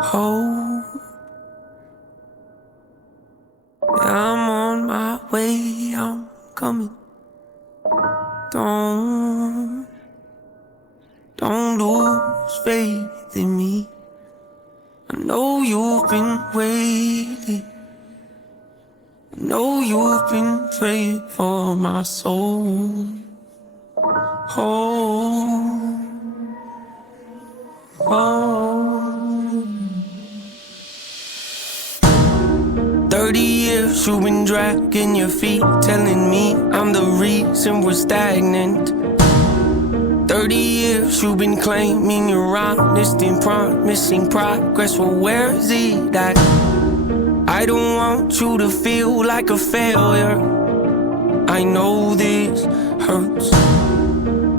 Oh, I'm on my way, I'm coming. Don't lose faith in me. I know you've been waiting. I know you've been praying for my soul. Oh, oh. 30 years you've been dragging your feet, telling me I'm the reason we're stagnant. 30 years you've been claiming you're honest and promising progress. Well, where is it at? I don't want you to feel like a failure. I know this hurts,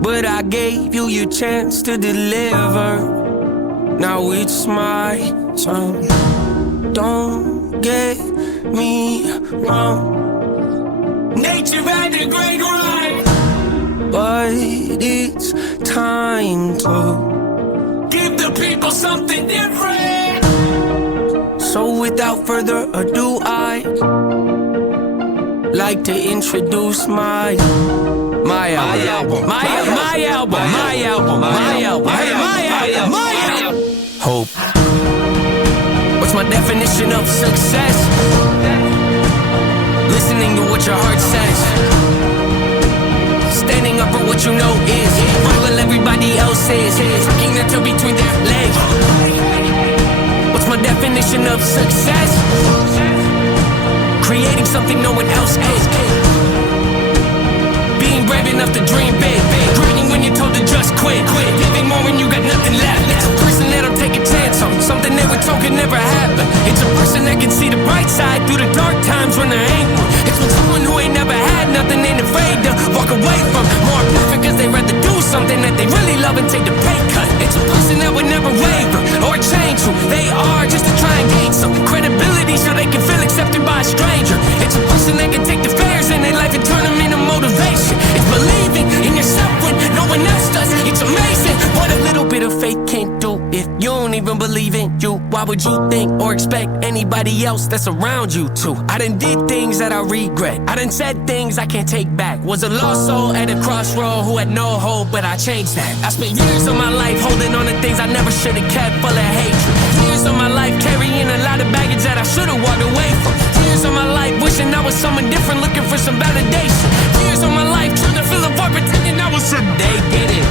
but I gave you your chance to deliver. Now it's my turn. Don't get me wrong, nature had a great run, but it's time to give the people something different. So without further ado, I'd like to introduce my album. Hope. What's my definition of success? Listening to what your heart says, standing up for what you know is while everybody else is tucking their toe between their legs. What's my definition of success? Creating something no one else is. Being brave enough to dream big. Quitting when you're told to just quit. Giving more when you got nothing left. It's a person that'll take a chance on something they were told could never happen. It's a person that can see the bright side through the dark times when there ain't one. It's when someone who ain't never had nothing ain't afraid to walk away from more perfect, cause they'd rather do something that they really love and take the pay cut. It's a person that would never waver or change who they are just to try and gain some credibility so they can feel accepted by a stranger. It's a person that can take the fears in their life and turn them into motivation. It's believing in yourself when no one else does. It's amazing what a little bit of faith can do. If you don't even believe in you, why would you think or expect anybody else that's around you to? I done did things that I regret. I done said things I can't take back. Was a lost soul at a crossroad who had no hope, but I changed that. I spent years of my life holding on to things I never should have kept, full of hatred. Years of my life carrying a lot of baggage that I should have walked away from. Years of my life wishing I was someone different, looking for some validation. Years of my life trying to fill a void, pretending I was a they get it.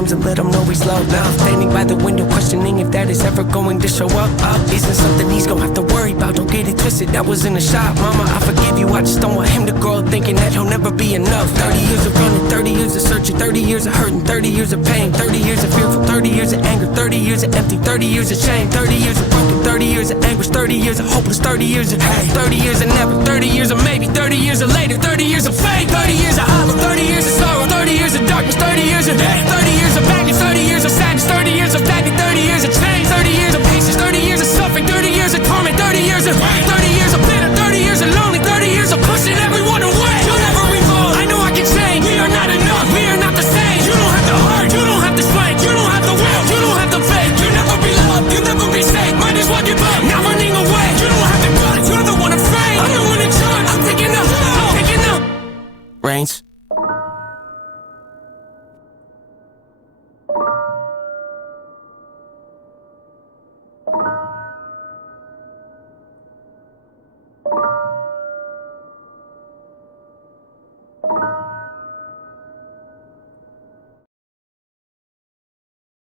And let him know he's loved. Now I'm standing by the window questioning if that is ever going to show up. Isn't something he's gonna have to worry about. Don't get it twisted, that was in the shop. Mama, I forgive you, I just don't want him to grow up thinking that he'll never be enough. 30 years of running, 30 years of searching, 30 years of hurting, 30 years of pain, 30 years of fearful, 30 years of anger, 30 years of empty, 30 years of shame, 30 years of broken, 30 years of anguish, 30 years of hopeless, 30 years of hate, 30 years of never, 30 years of maybe, 30 years of later, 30 years of fate, 30 years of hollow, 30 years of sorrow, 30 years of darkness, 30 years of death, 30 years of baggage, 30 years of sadness, 30 years of fatigue, 30 years of change, 30 years of patience, 30 years of suffering, 30 years of torment, 30 years of pain, 30 years of bitter, 30 years of lonely, 30 years of pushing everyone away. You'll never revolt. I know I can change. We are not enough. We are not the same. You don't have the heart. You don't have the strength. You don't have the will. You don't have the faith. You'll never be loved. You'll never be safe. Might as well give up. Now running away. You don't have the guts. You're the one afraid. I'm the one in charge. I'm taking up. I'm taking up. brains.